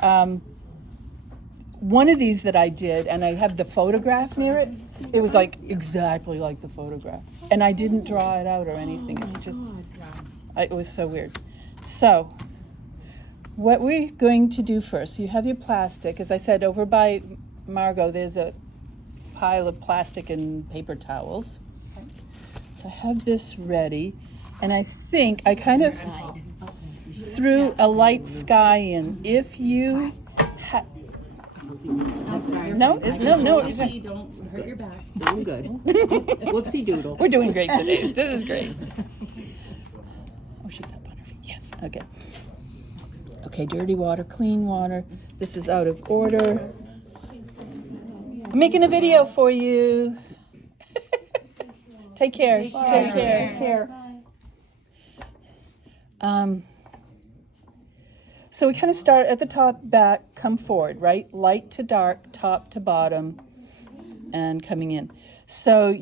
One of these that I did, and I have the photograph near it, it was like exactly like the photograph. And I didn't draw it out or anything. It's just, it was so weird. So, what we're going to do first, you have your plastic. As I said, over by Margot, there's a pile of plastic and paper towels. So I have this ready. And I think I kind of threw a light sky in. If you I'm sorry. No. Whoopsie, don't hurt your back. Doing good. Whoopsie doodle. We're doing great today. This is great. Oh, she's up on her feet. Yes. Okay. Okay, dirty water, clean water. This is out of order. I'm making a video for you. Take care. Take care. So we kind of start at the top, back, come forward, right? Light to dark, top to bottom, and coming in. So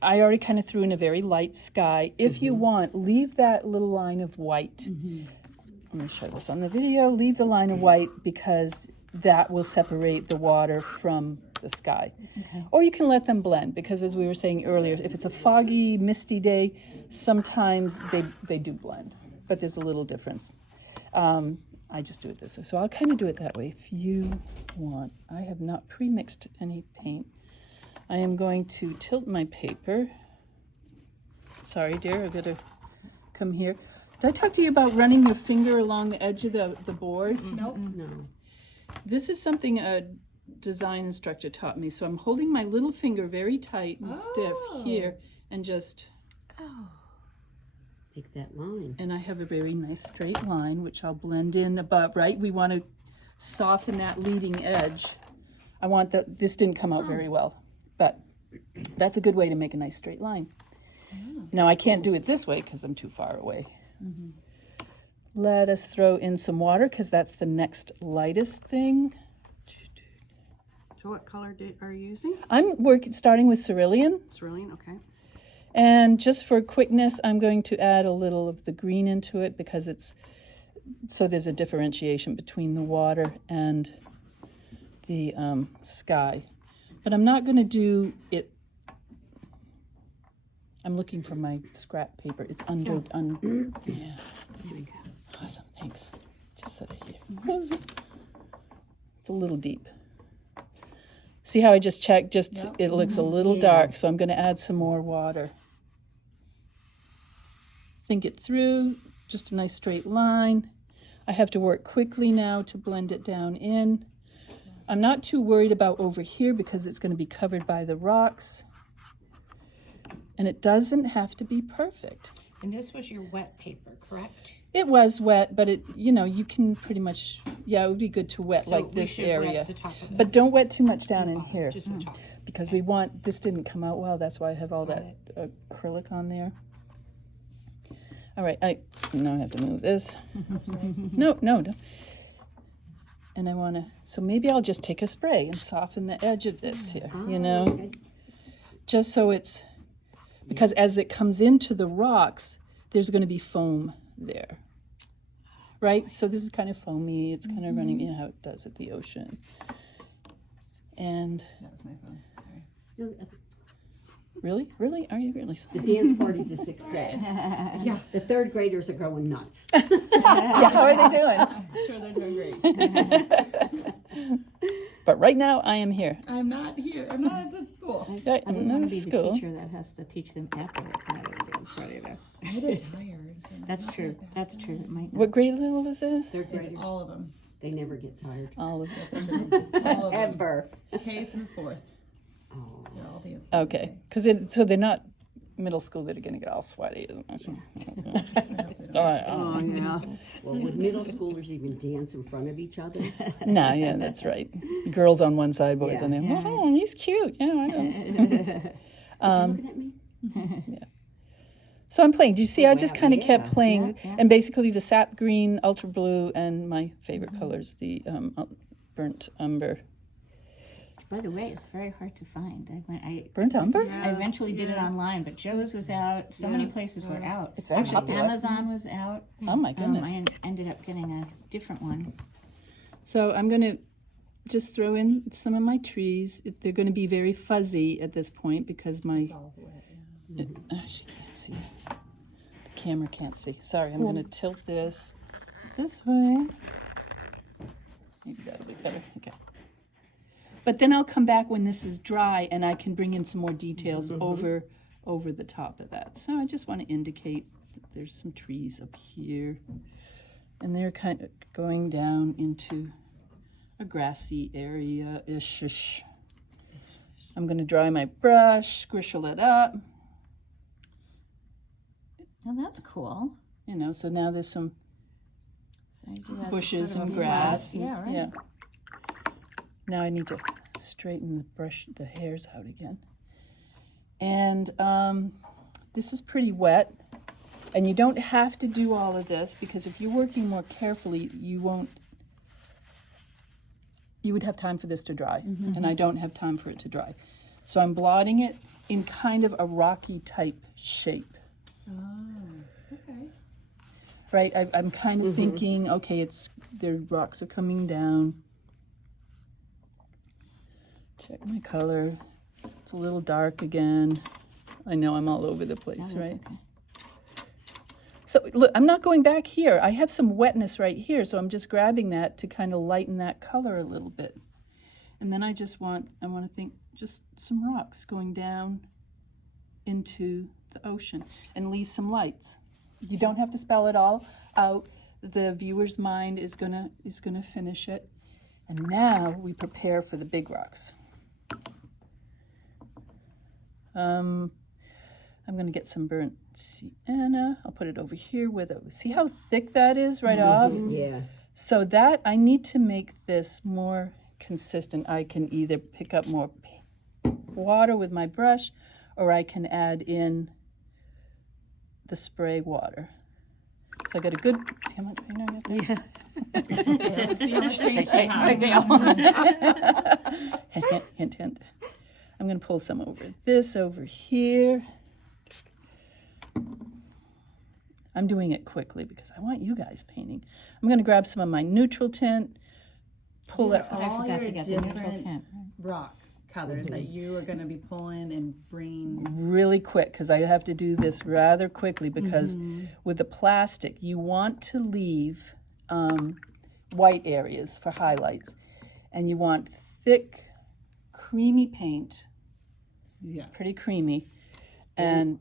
I already kind of threw in a very light sky. If you want, leave that little line of white. I'm going to show this on the video. Leave the line of white because that will separate the water from the sky. Okay. Or you can let them blend because, as we were saying earlier, if it's a foggy, misty day, sometimes they do blend, but there's a little difference. I just do it this way. So I'll kind of do it that way if you want. I have not pre-mixed any paint. I am going to tilt my paper. Sorry, dear, I gotta come here. Did I talk to you about running your finger along the edge of the board? Nope. No. This is something a design instructor taught me. So I'm holding my little finger very tight and stiff here and just... Make that line. And I have a very nice straight line, which I'll blend in above, right? We want to soften that leading edge. I want this didn't come out very well, but that's a good way to make a nice straight line. Now I can't do it this way because I'm too far away. Let us throw in some water because that's the next lightest thing. So what color are you using? I'm starting with cerulean. Cerulean, okay. And just for quickness, I'm going to add a little of the green into it because so there's a differentiation between the water and the sky. But I'm not going to do it. I'm looking for my scrap paper. It's under. Yeah. Here we go. Awesome. Thanks. Just set it here. It's a little deep. See how I just checked? It looks a little dark, so I'm going to add some more water. Think it through, just a nice straight line. I have to work quickly now to blend it down in. I'm not too worried about over here because it's going to be covered by the rocks. And it doesn't have to be perfect. And this was your wet paper, correct? It was wet, but you can pretty much, it would be good to wet So like this area. Wet the top of it. But don't wet too much down in here. Just the top. Because this didn't come out well. That's why I have all that acrylic on there. All right, now I have to move this. No. And I want to, so maybe I'll just take a spray and soften the edge of this here, Okay. Just so it's, because as it comes into the rocks, there's going to be foam there, right? So this is kind of foamy. It's kind of running, how it does at the ocean. And That was my phone. really? Are you really? The dance party's a success. Yeah. The third graders are going nuts. Yeah, how are they doing? I'm sure they're doing great. But right now, I am here. I'm not here. I'm not at the school. Right, I I'm wouldn't not want at to be the school. teacher that has to teach them after they come out of the dance party, though. I get tired. So That's true. That's true. It might not. What grade level is this? Third It's graders, all of them. they never get tired. All of us. All of them. Ever. K through 4th. Oh. They're all dancing. Okay, because so they're not middle school that are going to get all sweaty, isn't it? Oh, yeah. Well, would middle schoolers even dance in front of each other? No, yeah, that's right. Girls on one side, boys on the other. Oh, he's cute. Yeah, I know. Is he looking at me? So I'm playing. Do you see? I wow, just kind of kept yeah, playing, yeah. and basically the sap green, ultra blue, and my favorite colors, the burnt umber. By the way, it's very hard to find. Burnt umber? I eventually did it online, but Joe's was out. So many places were out. It's very Actually, popular. Amazon was out. Oh my goodness. I ended up getting a different one. So I'm going to just throw in some of my trees. They're going to be very fuzzy at this point because my... It's all wet, yeah. she can't see. The camera can't see. Sorry, I'm going to tilt this way. Maybe that'll be better. Okay. But then I'll come back when this is dry and I can bring in some more details over the top of that. So I just want to indicate that there's some trees up here. And they're kind of going down into a grassy area-ish. I'm going to dry my brush, squishle it up. Oh, that's cool. You know, so now there's some So you do have bushes sort of and a grass. flat- Yeah, right. Yeah. Now I need to straighten the hairs out again. And this is pretty wet. And you don't have to do all of this because if you're working more carefully, you would have time for this to dry. And I don't have time for it to dry. So I'm blotting it in kind of a rocky type shape. Oh, okay. Right, I'm kind of thinking, okay, the rocks are coming down. Check my color. It's a little dark again. I know I'm all over the place, No, that's right? okay. So look, I'm not going back here. I have some wetness right here, so I'm just grabbing that to kind of lighten that color a little bit. And then I want to think just some rocks going down into the ocean and leave some lights. You don't have to spell it all out. The viewer's mind is gonna finish it. And now we prepare for the big rocks. I'm gonna get some burnt sienna. I'll put it over here see how thick that is right off? Yeah. So that, I need to make this more consistent. I can either pick up more water with my brush or I can add in the spray water. So I got a good, see how much paint I have there? Yeah, see how much paint she has. Hint, hint. I'm gonna pull some over here. I'm doing it quickly because I want you guys painting. I'm gonna grab some of my neutral tint, pull it But I All forgot your to get the neutral different tint. rocks, colors that you are going to be pulling and bringing. really quick because I have to do this rather quickly because with the plastic, you want to leave white areas for highlights and you want thick, creamy paint, Yeah. pretty creamy, and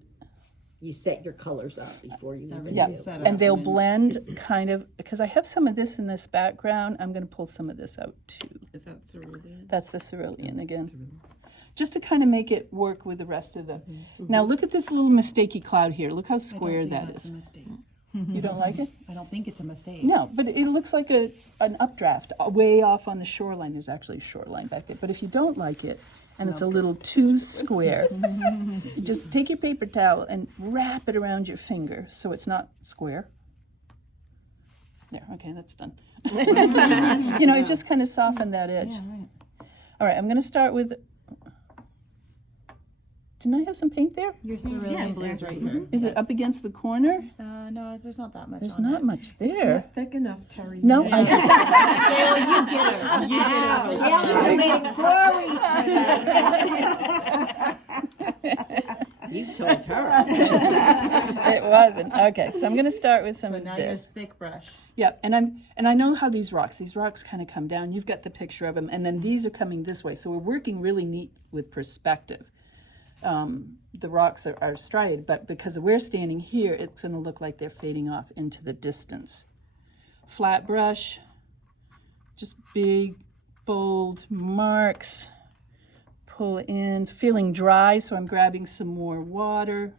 You set your colors up before you. Everything yeah, you set and up they'll then- blend kind of, because I have some of this in this background, I'm going to pull some of this out too. Is that cerulean? That's the cerulean again. Just to kind of make it work with the rest of the... Now look at this little mistakey cloud here. Look how square that That's is. a mistake. You don't like it? I don't think it's a mistake. No, but it looks like an updraft way off on the shoreline. There's actually a shoreline back there. But if you don't like it, and it's a little too square, you just take your paper towel and wrap it around your finger so it's not square. There, okay, that's done. You know, it just kind of softened that edge. Yeah, right. All right, I'm going to start with... Didn't I have some paint there? Your cerulean Yes, blue is there. right here. Is it up against the corner? No, there's not that much There's on not it. much It's there. not thick enough, Terry. No, Gail, you get her. You get her. You told her. It wasn't. Okay, so I'm going to start with some So of now you have a this. thick brush. Yeah, and I know how these rocks kind of come down. You've got the picture of them, and then these are coming this way. So we're working really neat with perspective. The rocks are striated, but because we're standing here, it's going to look like they're fading off into the distance. Flat brush, just big, bold marks. Pull in, it's feeling dry, so I'm grabbing some more water.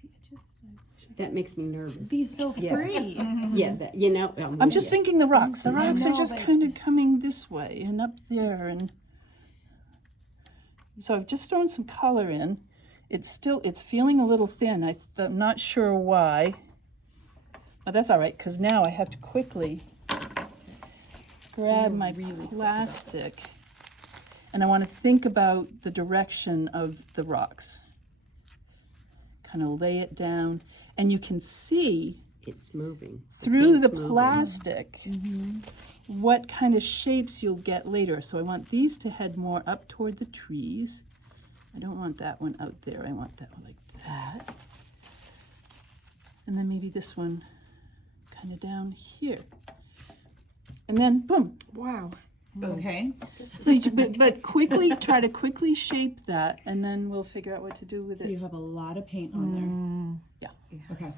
See, it just That makes me nervous. be so free. Yeah, that, you know. I'm just thinking the rocks. The rocks are know, just but- kind of coming this way and up there, and so I've just thrown some color in. It's feeling a little thin. I'm not sure why, but that's all right because now I have to quickly grab my plastic, and I want to think about the direction of the rocks. Kind of lay it down, and you can see it's moving. through the paint's moving. plastic, what kind of shapes you'll get later. So I want these to head more up toward the trees. I don't want that one out there. I want that one like that. And then maybe this one kind of down here. And then, boom. Wow. Okay. So, but quickly, try to quickly shape that, and then we'll figure out what to do with So you it. have a lot of paint on Yeah. there. Okay.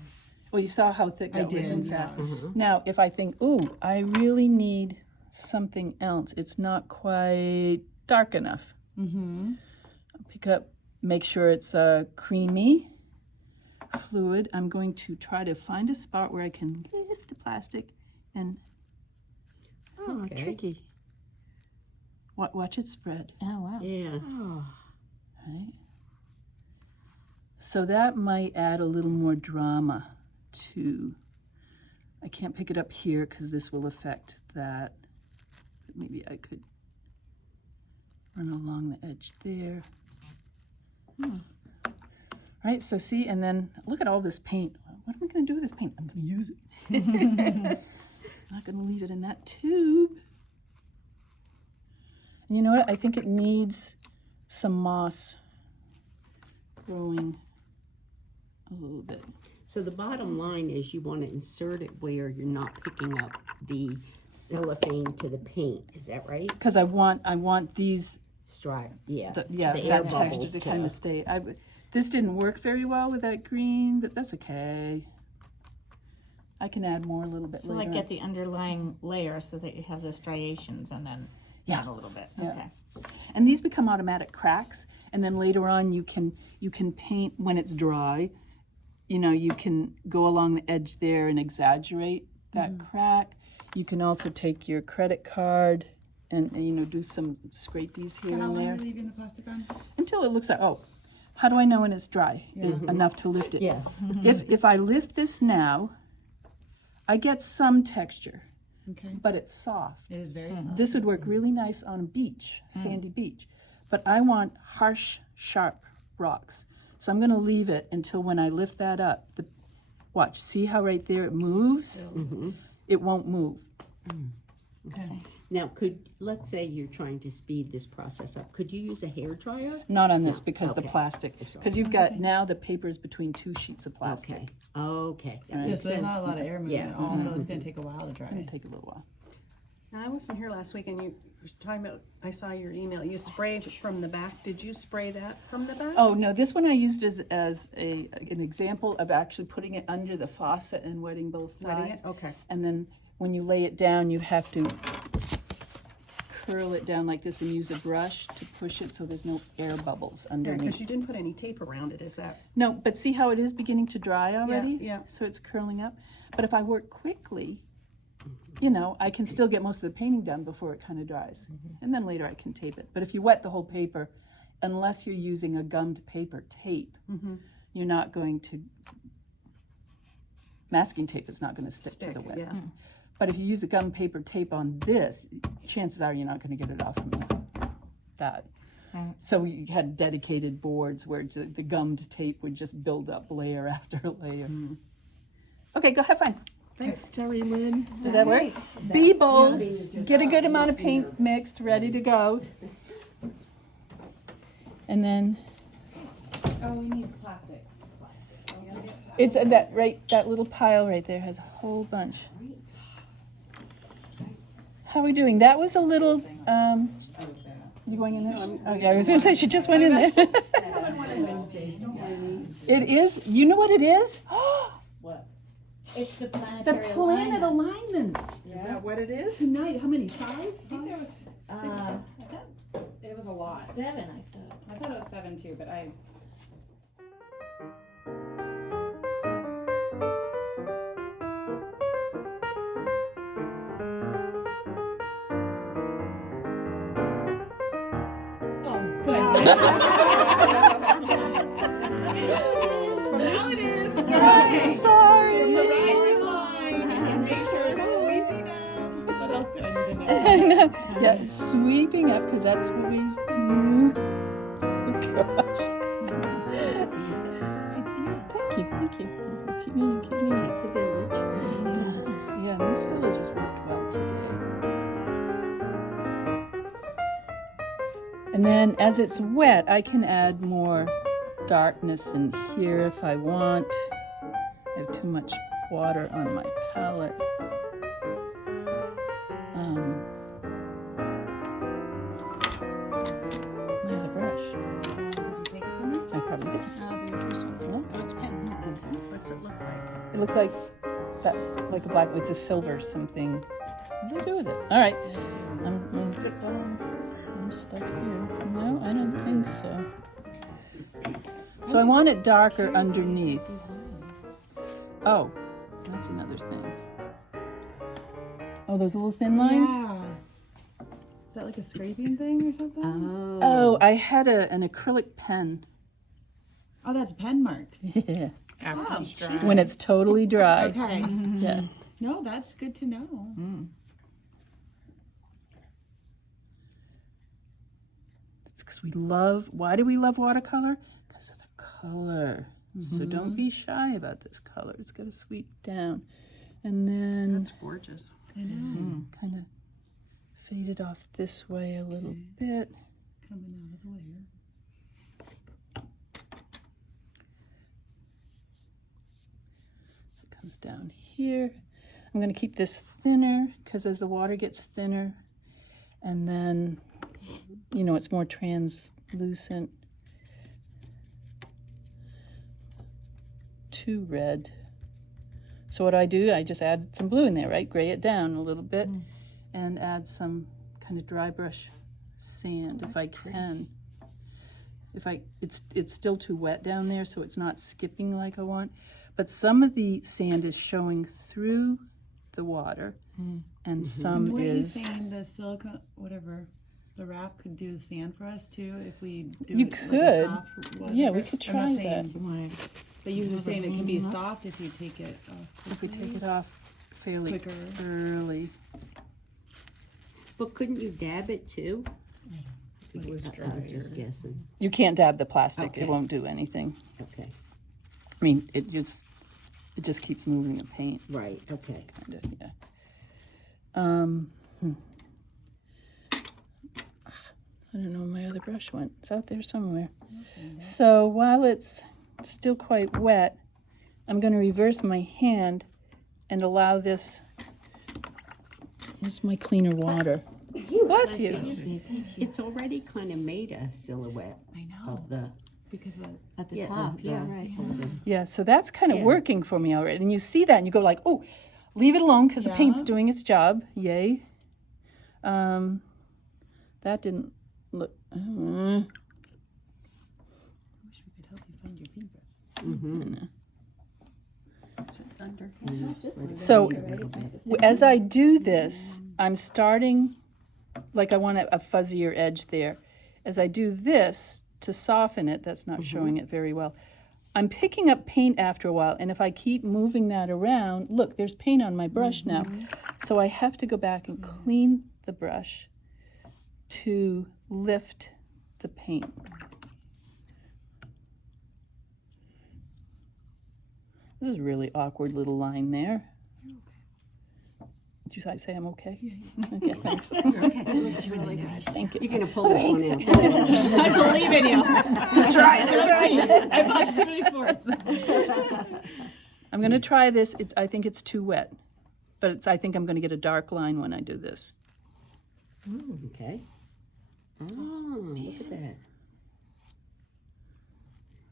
Well, you saw how thick that was did, and yeah. fast. Now, if I think, ooh, I really need something else, it's not quite dark enough. Mm-hmm. Pick up, make sure it's creamy fluid. I'm going to try to find a spot where I can lift the plastic and Oh, Okay. tricky. watch it spread. Oh, wow. Yeah. Right? So that might add a little more drama to, I can't pick it up here because this will affect that. But maybe I could run along the edge there. Right, so see, and then look at all this paint. What am I going to do with this paint? I'm going to use it. I'm not going to leave it in that tube. And you know what? I think it needs some moss growing a little bit. So the bottom line is you want to insert it where you're not picking up the cellophane to the paint. Is that right? Because I want these, Stripe. Yeah. the air that texture bubbles to kind of stay. This didn't work very well with that green, but that's okay. I can add more a little bit So later. like get the underlying layer so that you have the striations and then add a little bit. Yeah. Okay. And these become automatic cracks, and then later on you can paint when it's dry. You know, you can go along the edge there and exaggerate that crack. You can also take your credit card and you know, do some scrapies here So how and long there are you leaving the plastic on? until it looks like, oh, how do I know when it's dry enough to lift it? Yeah. If I lift this now, I get some texture, Okay. but it's soft. It is very soft. This would work really nice on a beach, sandy beach. But I want harsh, sharp rocks. So I'm going to leave it until when I lift that up. Watch, see how right there it moves? It won't move. Okay. Now, let's say you're trying to speed this process up. Could you use a hair dryer? Not on this No, because the okay. plastic. It's all Because you've got now the paper's between two sheets of plastic. Okay. Okay. That Yeah, makes so there's not a sense. lot of air moving Yeah. at all, so it's going to take a while to dry. It'll take a little while. Now, I wasn't here last week and you were talking about, I saw your email. You sprayed it from the back. Did you spray that from the back? Oh, no, this one I used as an example of actually putting it under the faucet and wetting both Wetting sides. it? Okay. And then when you lay it down, you have to curl it down like this and use a brush to push it so there's no air bubbles Yeah, underneath. because you didn't put any tape around it, is that? No, but see how it is beginning to dry already? yeah. So it's curling up. But if I work quickly, you know, I can still get most of the painting done before it kind of dries. And then later I can tape it. But if you wet the whole paper, unless you're using a gummed paper tape, you're not going to, masking tape is not going to stick to the wet. Yeah. But if you use a gum paper tape on this, chances are you're not going to get it off from that. So we had dedicated boards where the gummed tape would just build up layer after layer. Okay, go have fun. Thanks, Terry Lynn. Does that work? Be bold. Get a good amount of paint mixed, ready to go. And then Oh, we need plastic. it's that little pile right there has a whole bunch. How are we doing? That was a little, you going in there? Oh, yeah, I was gonna say, she just went in there. It is, you know what it is? It's the The planetary planet alignment. Is that what it is? Tonight, how many, 5? It was a lot. 7, I thought. I thought it was 7 too, but I. Oh, good. Now it is. I'm sorry. Horizon line and nature sweeping up. What else do I need to know? Yeah, sweeping up, because that's what we do. Oh, gosh. Thank you. Keep me. Takes a village. And then as it's wet, I can add more darkness in here if I want. I have too much water on my palette. My other brush. Did you take it somewhere? I probably did. Oh, there's this one here. Oh, it's pen. What's it look like? It looks like that, like a black. It's a silver something. What do I do with it? All right. I'm stuck here. No, I don't think so. So I want it darker underneath. Oh, that's another thing. Oh, those little thin lines? Yeah. Is that like a scraping thing or something? Oh, I had an acrylic pen. Oh, that's pen marks. Yeah. After it's dry. When it's totally dry. Okay. Yeah. No, that's good to know. It's because we love, why do we love watercolor? Because of the color. So don't be shy about this color. It's got to sweep down. And then That's gorgeous. I know. kind of fade it off this way a little bit. Coming out of the way here. It comes down here. I'm going to keep this thinner because as the water gets thinner, and then, you know, it's more translucent. Too red. So what I do, I just add some blue in there, right? Gray it down a little bit and add some kind of dry brush sand if I can. It's still too wet down there, so it's not skipping like I want. But some of the sand is showing through the water, and some What are you is. saying? The silicone, whatever, the wrap could do the sand for us too if we do You it like could. a soft whatever? Yeah, we could I'm not try saying, but you were saying it can be soft if you take it off. If we take it off fairly Quicker. early. But couldn't you dab it too? It was I'm just guessing. You can't dab the plastic; Okay. it won't do anything. Okay. I mean, it just keeps moving the paint. Right, okay. Kind of, yeah. I don't know where my other brush went. It's out there somewhere. So while it's still quite wet, I'm going to reverse my hand and allow this. This is my cleaner water. Bless you. It's already kind of made a silhouette I know, of the because of at the top. Yeah, right. Yeah, so that's kind of Yeah. working for me already. And you see that and you go like, oh, leave it alone because the paint's Yeah. doing its job. Yay. That didn't look. I wish we could help you find your paintbrush. Under. So as I do this, I'm starting, like I want a fuzzier edge there. As I do this, to soften it, that's not showing it very well, I'm picking up paint after a while, and if I keep moving that around, look, there's paint on my brush now. So I have to go back and clean the brush to lift the paint. This is a really awkward little line there. Did you say I'm okay? Yeah. Okay, thanks. That looks really good. Thank you. You're gonna pull this one out. I believe in you. I'm trying. I watched too many sports. I'm going to try this. I think it's too wet, but I think I'm going to get a dark line when I do this. Okay. Oh, look at that.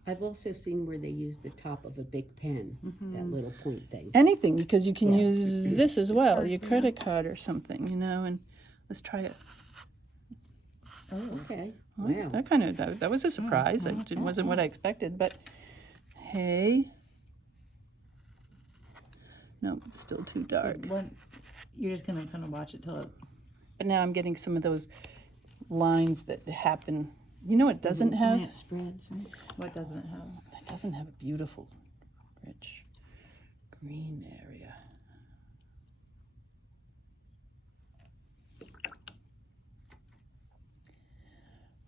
I've also seen where they use the top of a big pen, that little point thing. Anything, because you can use this as well, your credit card or something, you know, and let's try it. Oh, okay. Well, Wow. that was a surprise. It wasn't what I expected, but hey. No, it's still too dark. You're just gonna kind of watch it till it. But now I'm getting some of those lines that happen. You know it doesn't have? It spreads, right? What doesn't it have? It doesn't have a beautiful, rich green area.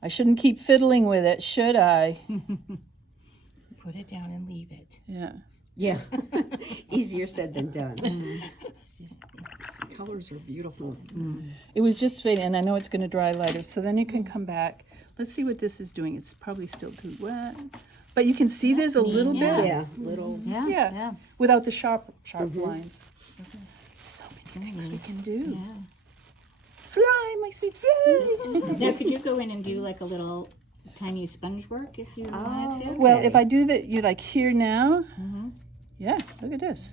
I shouldn't keep fiddling with it, should I? Put it down and leave it. Yeah. Yeah. Easier said than done. Colors are beautiful. It was just fading, and I know it's going to dry later, so then you can come back. Let's see what this is doing. It's probably still too wet. But you can see there's a little bit. Yeah, little. Yeah, Yeah. yeah. Without the sharp lines. So many things we can do. Yeah. Fly, my sweets, fly! Now, could you go in and do like a little tiny sponge work if you wanted to? Well, if I do that, you're like here now. Yeah, look at this.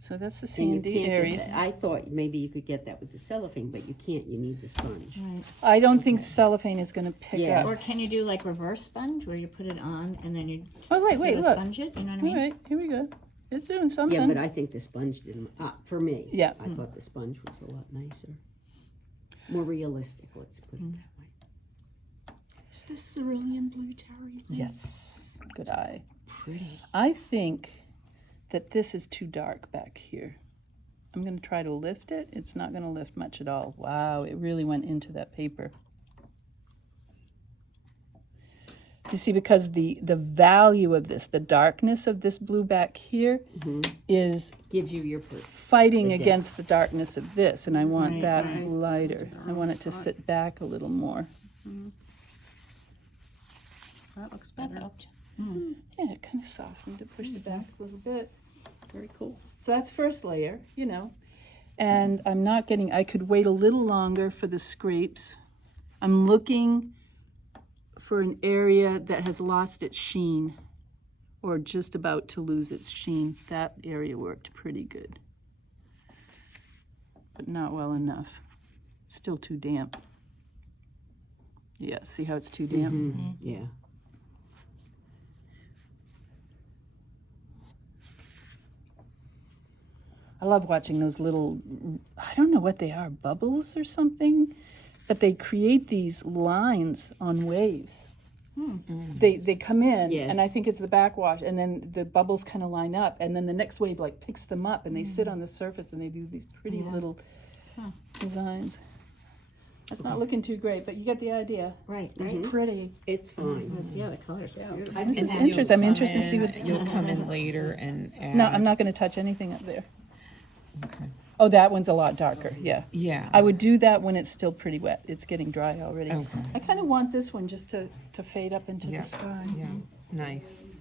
So that's the And you sandy can't get area. that. I thought maybe you could get that with the cellophane, but you can't. You need the sponge. Right. I don't think cellophane is going to pick Yeah. up. Or can you do like reverse sponge where you put it on and then you Oh, wait, sort of look. sponge it? You know what I All mean? right, here we go. It's doing something. Yeah, but I think the sponge didn't. For me, Yeah. I thought the sponge was a lot nicer, more realistic. Let's put it that way. Is this cerulean blue terry? Yes, good eye. Pretty. I think that this is too dark back here. I'm going to try to lift it. It's not going to lift much at all. Wow, it really went into that paper. You see, because the value of this, the darkness of this blue back here is Gives you your proof. fighting The depth. against the darkness of this, and I want Right, that right. lighter. I want it to sit back a little more. That looks That better. helped. Yeah, it kind of softened it, pushed it back a little bit. Very cool. So that's first layer, you know. And I'm not getting, I could wait a little longer for the scrapes. I'm looking for an area that has lost its sheen or just about to lose its sheen. That area worked pretty good, but not well enough. It's still too damp. Yeah, see how it's too damp? Yeah. I love watching those little, I don't know what they are, bubbles or something, but they create these lines on waves. They come in, Yes. and I think it's the backwash, and then the bubbles kind of line up, and then the next wave like picks them up, and they sit on the surface, and they do these pretty little designs. That's not looking too great, but you get the idea. Right, It's right. pretty. It's fine. Yeah, the colors are beautiful. This is then you'll interesting. I'm come interested to see in- what. You'll come in later and add. No, I'm not going to touch anything up there. Okay. Oh, that one's a lot darker. Yeah. Yeah. I would do that when it's still pretty wet. It's getting dry already. Okay. I kind of want this one just to fade up into Yeah. the sky. Yeah, nice.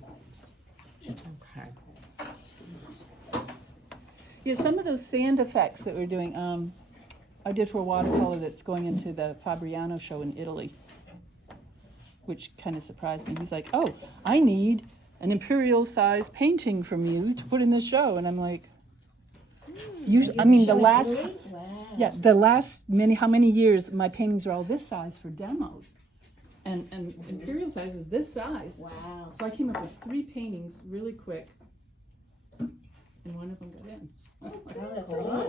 Okay. Yeah, some of those sand effects that we're doing, I did for a watercolor that's going into the Fabriano show in Italy, which kind of surprised me. He's like, "Oh, I need an imperial size painting from you to put in the show," and I'm like, "Usually, I mean, the last." Yeah, the last how many years my paintings are all this size for demos. And imperial size is this size. Wow. So I came up with 3 paintings really quick. And one of them got in.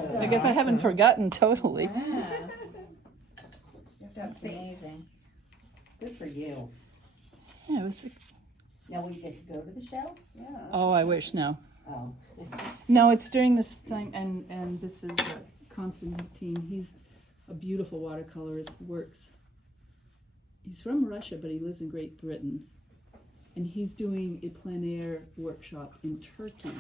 So I guess I haven't forgotten totally. You have to have faith. Amazing. Good for you. Yeah, it was, Now we get to go to the show? Yeah. oh, I wish, no. Oh. No, it's during this time, and this is Constantine. He's a beautiful watercolorist, works. He's from Russia, but he lives in Great Britain. And he's doing a plein air workshop in Turkey.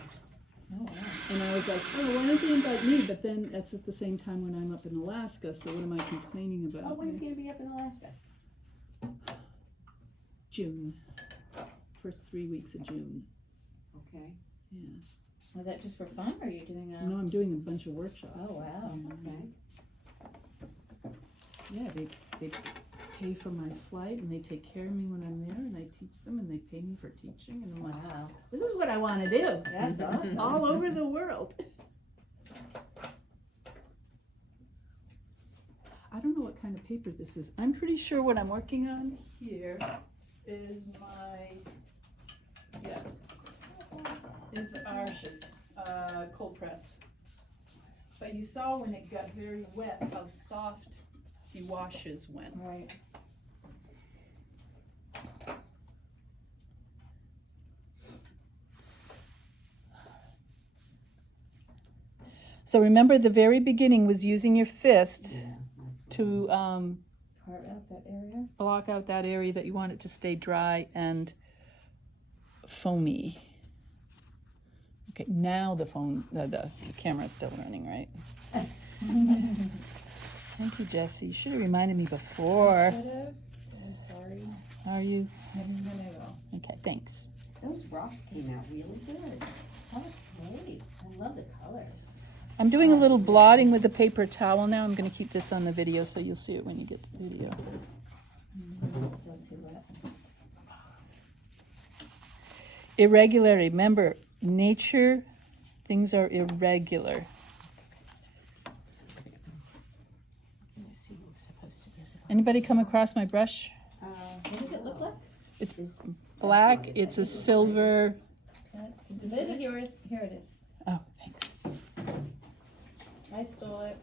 Oh, wow. And I was like, oh, why don't they invite me? But then that's at the same time when I'm up in Alaska, so what am I complaining about? Oh, when are you going to be up in Alaska? June. First 3 weeks of June. Okay. Yeah. Was that just for fun, or are you doing a? No, I'm doing a bunch of workshops. Oh, wow. Okay. Yeah, they pay for my flight, and they take care of me when I'm there, and I teach them, and they pay me for teaching, and I'm like, Wow. this is what I want to do. That's awesome. All over the world. I don't know what kind of paper this is. I'm pretty sure what I'm working on here is is Arsh's cold press. But you saw when it got very wet how soft the washes went. Right. So remember, the very beginning was using your fist to Carve out that area. block out that area that you want it to stay dry and foamy. Okay, now the camera is still running, right? Thank you, Jesse. You should have reminded me before. Should have. I'm sorry. How are you? Next time I will. Okay, thanks. Those rocks came out really good. That was great. I love the colors. I'm doing a little blotting with the paper towel now. I'm going to keep this on the video so you'll see it when you get the video. It's still too wet. Irregularity. Remember, nature, things are irregular. You see what was supposed to be. Anybody come across my brush? What does it look like? It's black. It's a silver. This is yours. Here it is. Oh, thanks. I stole it.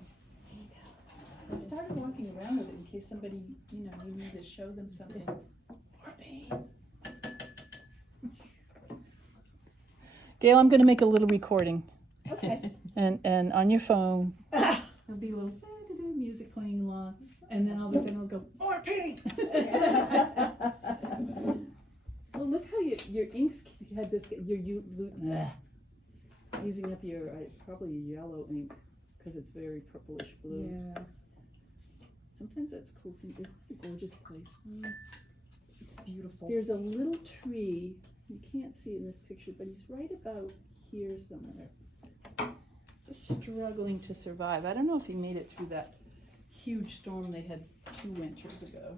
I started walking around with it in case somebody, you need to show them something. More paint. Gail, I'm going to make a little recording. Okay. And on your phone, there'll be a little music playing along, and then all of a sudden it'll go, more paint! Oh, look how your inks had this, using up your, probably your yellow ink, because it's very purplish blue. Yeah. Sometimes that's a cool thing. It's a gorgeous place. It's beautiful. There's a little tree. You can't see it in this picture, but he's right about here somewhere. Just struggling to survive. I don't know if he made it through that huge storm they had 2 winters ago.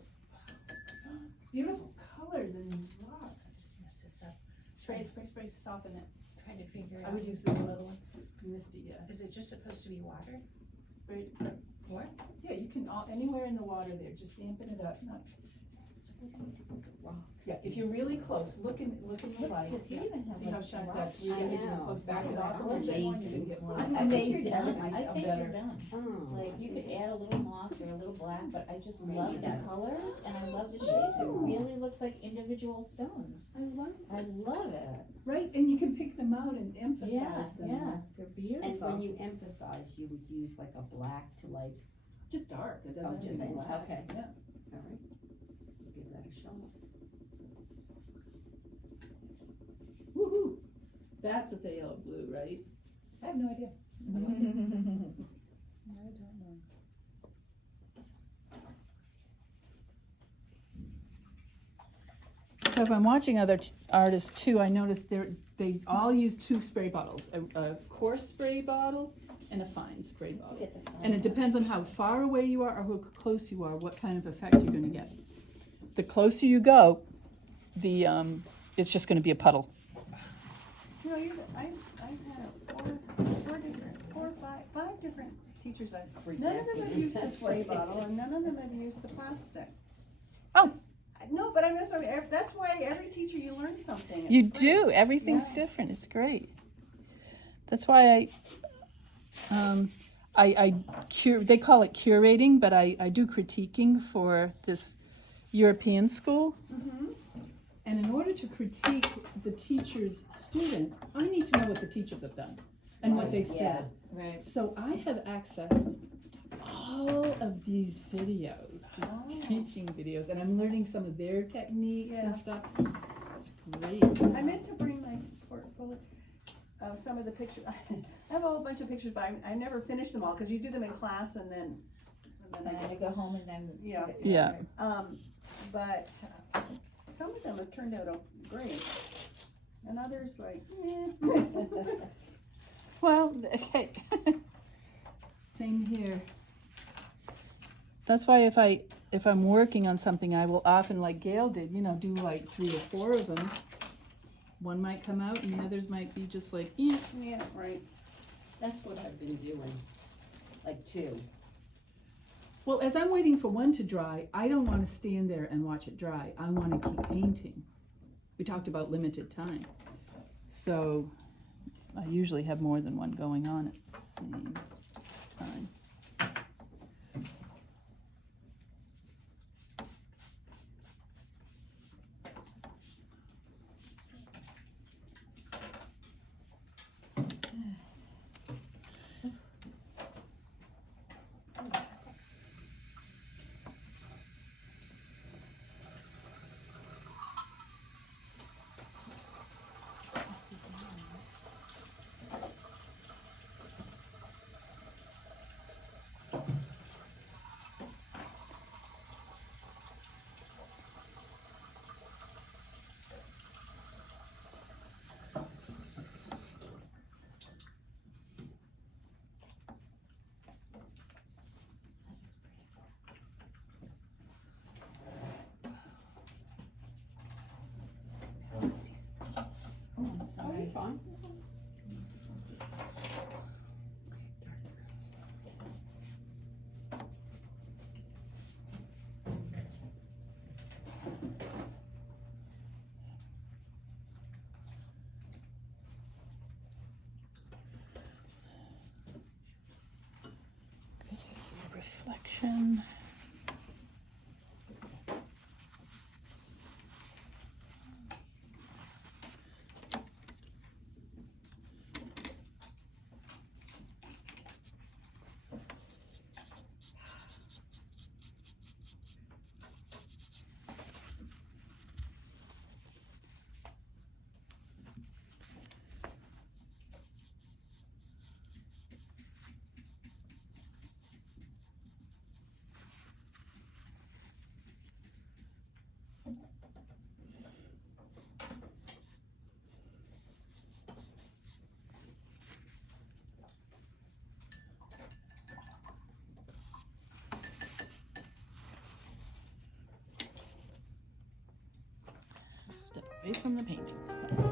Beautiful colors in these rocks. Mess this up. Spray to soften it. Trying to figure I out. would use this little one. Misty, yeah. Is it just supposed to be watered? Right. What? Yeah, you can anywhere in the water there. Just dampen it up. Not, Rocks. yeah, if you're really close, look in the light. Because you even have See how like shiny rocks. that's really I if you're know. close. Back it off a little bit. You're gonna get more. I'm I think amazed you're at it done. I myself. think better. you're done. Oh. Like you could add a little moss or a little black, but I just love the colors and I love the shapes. It really looks like individual stones. I love I love it. Right, and you can pick them out and emphasize Yeah, them. yeah, they're beautiful. And when you emphasize, you would use like a black to like, Just dark. It doesn't Oh, have to just be black. black. Okay. Yeah. all right, give that a shot. Woohoo! That's a phthalo blue, right? I have no idea. I don't know. So if I'm watching other artists too, I noticed they all use 2 spray bottles, a coarse spray bottle and a fine spray bottle. And it depends on how far away you are or how close you are, what kind of effect you're gonna get. The closer you go, it's just gonna be a puddle. You know, I've had four or five different teachers. None of them have used the spray bottle, and none of them have used the plastic. Oh. No, but I'm just saying, that's why every teacher you learn something. It's You great. do. Everything's Yeah. different. It's great. That's why they call it curating, but I do critiquing for this European school. Mhm. And in order to critique the teachers' students, I need to know what the teachers have done and what they've said. Right. So I have access to all of these videos, these teaching videos, and I'm learning some of their techniques Yeah. and stuff. It's great. I meant to bring my portfolio of some of the pictures. I have a whole bunch of pictures, but I never finish them all because you do them in class and then And then I go home and then. Yeah. Yeah. But some of them have turned out great, and others like, eh. Well, hey, same here. That's why if I'm working on something, I will often, like Gail did, do like 3 or 4 of them. One might come out, and the others might be just like, yeah. Yeah, right. That's what I've been doing, like 2. Well, as I'm waiting for one to dry, I don't want to stand there and watch it dry. I want to keep painting. We talked about limited time, so I usually have more than one going on at the same time. fine. Reflection. Step away from the painting.